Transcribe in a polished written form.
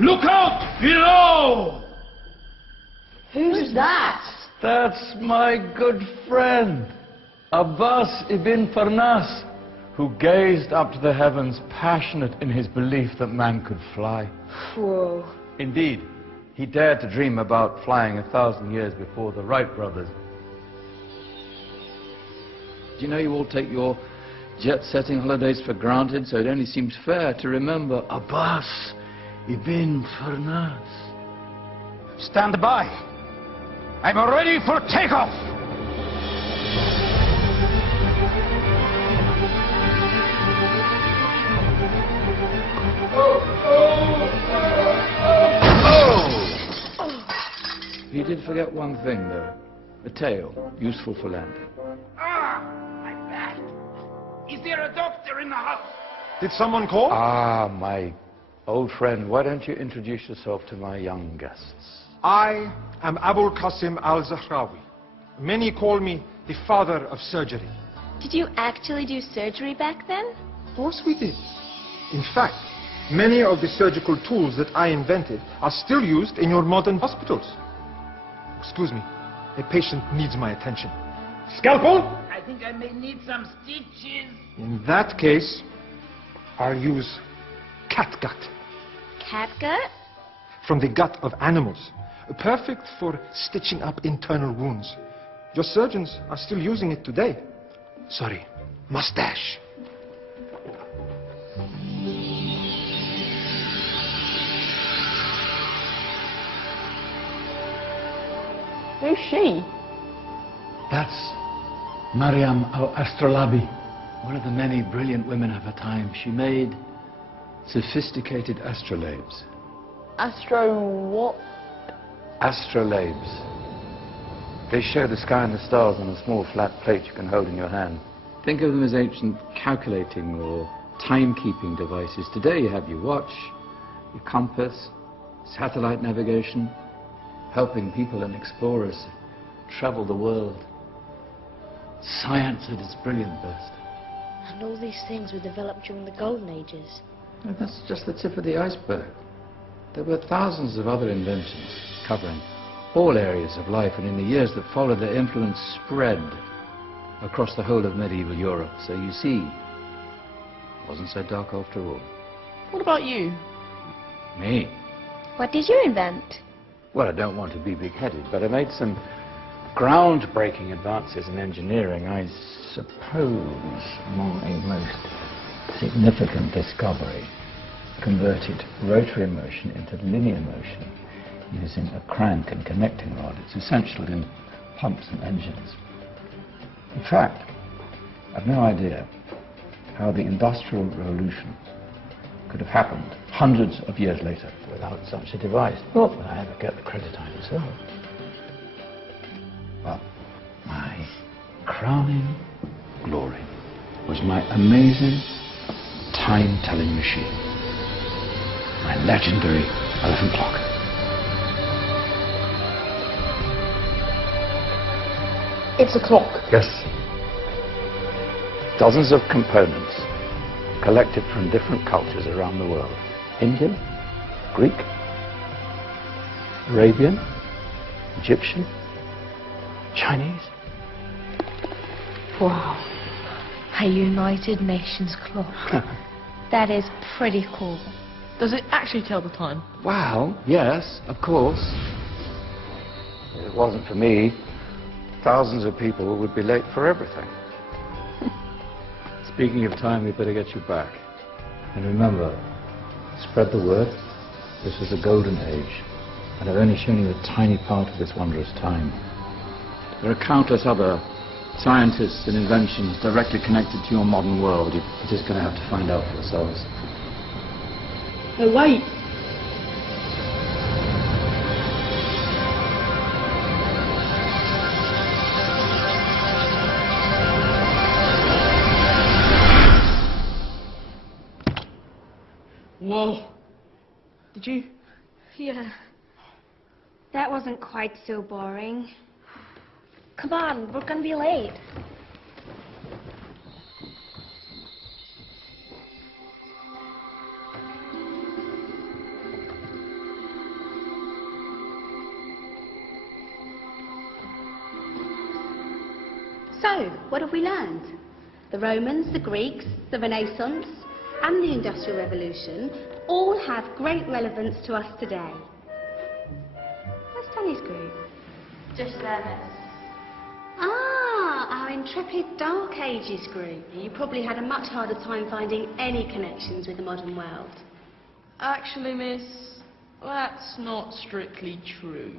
Look out below! Who's that? That's my good friend, Abbas ibn Farnas, who gazed up to the heavens, passionate in his belief that man could fly. Whoa. Indeed, he dared to dream about flying 1,000 years before the Wright brothers. Do you know you all take your jet-setting holidays for granted, so it only seems fair to remember Abbas ibn Farnas. Stand by. I'm ready for takeoff. He did forget one thing, though. A tail, useful for landing. My back. Is there a doctor in the house? Did someone call? Ah, my old friend, why don't you introduce yourself to my young guests? I am Abul Qasim al-Zahrawi. Many call me the father of surgery. Did you actually do surgery back then? Of course we did. In fact, many of the surgical tools that I invented are still used in your modern hospitals. Excuse me, a patient needs my attention. Scalpel? I think I may need some stitches. In that case, I'll use catgut. Catgut? From the gut of animals. Perfect for stitching up internal wounds. Your surgeons are still using it today. Sorry, mustache. Who's she? That's Maryam al-Astrolabi, one of the many brilliant women of her time. She made sophisticated astrolabes. What? Astrolabes. They show the sky and the stars on a small flat plate you can hold in your hand. Think of them as ancient calculating or timekeeping devices. Today you have your watch, your compass, satellite navigation, helping people and explorers travel the world. Science at its brilliant best. And all these things were developed during the Golden Ages. And that's just the tip of the iceberg. There were thousands of other inventions covering all areas of life, and in the years that followed, their influence spread across the whole of medieval Europe. So you see, it wasn't so dark after all. What about you? Me? What did you invent? Well, I don't want to be big-headed, but I made some groundbreaking advances in engineering. I suppose my most significant discovery converted rotary motion into linear motion using a crank and connecting rod. It's essential in pumps and engines. In fact, I've no idea how the Industrial Revolution could have happened hundreds of years later without such a device. Not that I ever get the credit I deserve. But my crowning glory was my amazing time-telling machine, my legendary elephant clock. It's a clock. Yes. Dozens of components collected from different cultures around the world. Indian, Greek, Arabian, Egyptian, Chinese. Wow. A United Nations clock. That is pretty cool. Does it actually tell the time? Well, yes, of course. If it wasn't for me, thousands of people would be late for everything. Speaking of time, we better get you back. And remember, spread the word. This was a golden age, and I've only shown you a tiny part of this wondrous time. There are countless other scientists and inventions directly connected to your modern world. You're just going to have to find out for yourselves. Oh, wait. Whoa. Did you? Yeah. That wasn't quite so boring. Come on, we're gonna be late. So, what have we learned? The Romans, the Greeks, the Renaissance, and the Industrial Revolution all have great relevance to us today. Where's Danny's group? Just there, miss. Ah, our intrepid Dark Ages group. You probably had a much harder time finding any connections with the modern world. Actually, miss, that's not strictly true.